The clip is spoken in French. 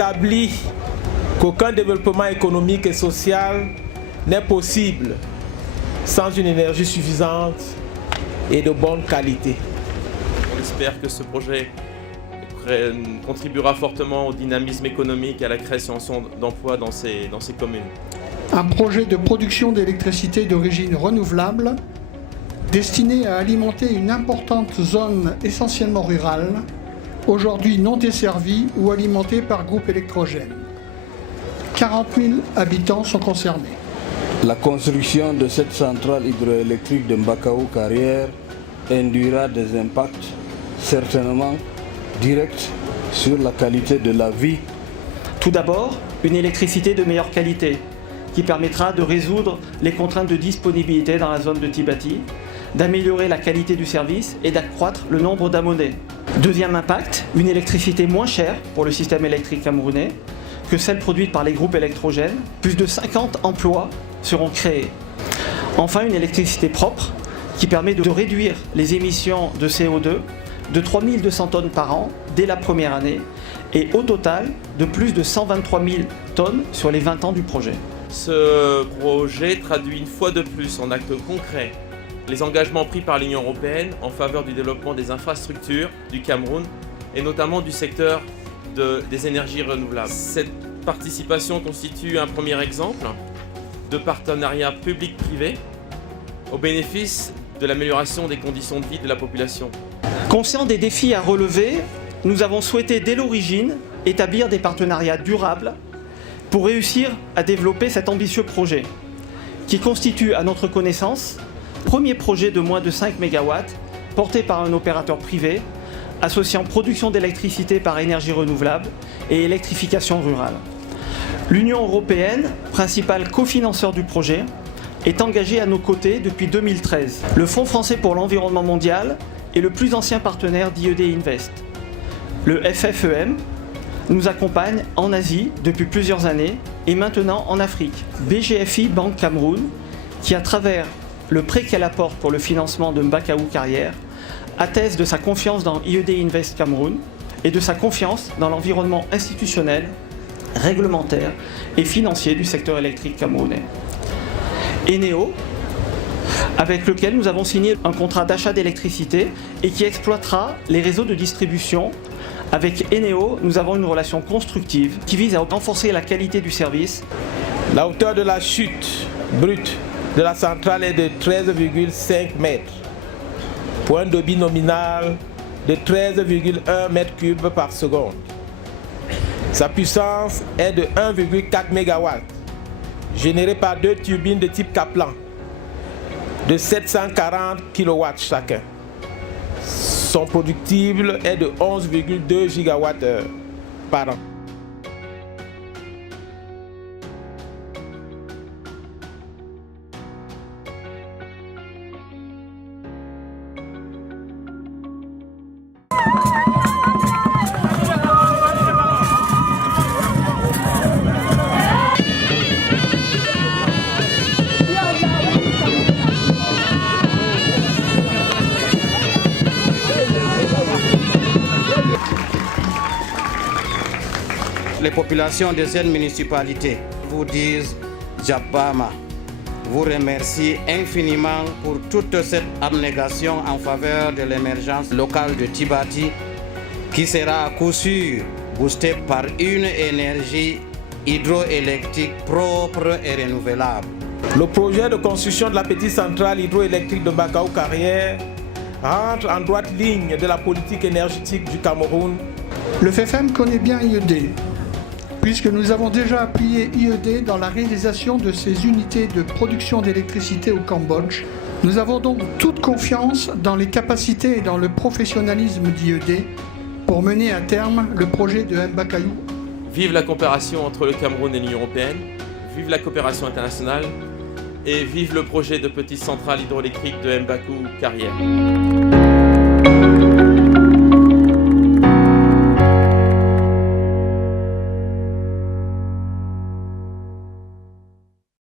établi qu'aucun développement économique et social n'est possible sans une énergie suffisante et de bonne qualité. On espère que ce projet contribuera fortement au dynamisme économique et à la création d'emplois dans ces communes. Un projet de production d'électricité d'origine renouvelable destiné à alimenter une importante zone essentiellement rurale, aujourd'hui non desservie ou alimentée par groupe électrogène. 40 000 habitants sont concernés. La construction de cette centrale hydroélectrique de Mbakao-Carrière induira des impacts certainement directs sur la qualité de la vie. Tout d'abord, une électricité de meilleure qualité qui permettra de résoudre les contraintes de disponibilité dans la zone de Tibati, d'améliorer la qualité du service et d'accroître le nombre d'abonnés. Deuxième impact, une électricité moins chère pour le système électrique camerounais que celle produite par les groupes électrogènes. Plus de 50 emplois seront créés. Enfin, une électricité propre qui permet de réduire les émissions de CO2 de 3200 tonnes par an dès la première année et au total de plus de 123 000 tonnes sur les 20 ans du projet. Ce projet traduit une fois de plus en actes concrets les engagements pris par l'Union européenne en faveur du développement des infrastructures du Cameroun et notamment du secteur des énergies renouvelables. Cette participation constitue un premier exemple de partenariat public-privé au bénéfice de l'amélioration des conditions de vie de la population. Conscients des défis à relever, nous avons souhaité dès l'origine établir des partenariats durables pour réussir à développer cet ambitieux projet, qui constitue à notre connaissance le premier projet de moins de 5 MW porté par un opérateur privé, associant production d'électricité par énergie renouvelable et électrification rurale. L'Union européenne, principal cofinanceur du projet, est engagée à nos côtés depuis 2013. Le Fonds français pour l'environnement mondial est le plus ancien partenaire d'IED Invest. Le FFEM nous accompagne en Asie depuis plusieurs années et maintenant en Afrique. BGFI Banque Cameroun, qui à travers le prêt qu'elle apporte pour le financement de Mbakao-Carrière, atteste de sa confiance dans IED Invest Cameroun et de sa confiance dans l'environnement institutionnel, réglementaire et financier du secteur électrique camerounais. Eneo, avec lequel nous avons signé un contrat d'achat d'électricité et qui exploitera les réseaux de distribution. Avec Eneo, nous avons une relation constructive qui vise à renforcer la qualité du service. La hauteur de la chute brute de la centrale est de 13,5 mètres, pour un débit nominal de 13,1 mètres cubes par seconde. Sa puissance est de 1,4 MW, générée par 2 turbines de type Kaplan, de 740 kW chacun. Son productible est de 11,2 GWh par an. Les populations de cette municipalité vous disent Jabama, vous remercie infiniment pour toute cette abnégation en faveur de l'émergence locale de Tibati qui sera à coup sûr boostée par une énergie hydroélectrique propre et renouvelable. Le projet de construction de la petite centrale hydroélectrique de Mbakao-Carrière rentre en droite ligne de la politique énergétique du Cameroun. Le FFM connaît bien IED, puisque nous avons déjà appuyé IED dans la réalisation de ses unités de production d'électricité au Cambodge. Nous avons donc toute confiance dans les capacités et dans le professionnalisme d'IED pour mener à terme le projet de Mbakao. Vive la coopération entre le Cameroun et l'Union européenne, vive la coopération internationale et vive le projet de petite centrale hydroélectrique de Mbakao-Carrière.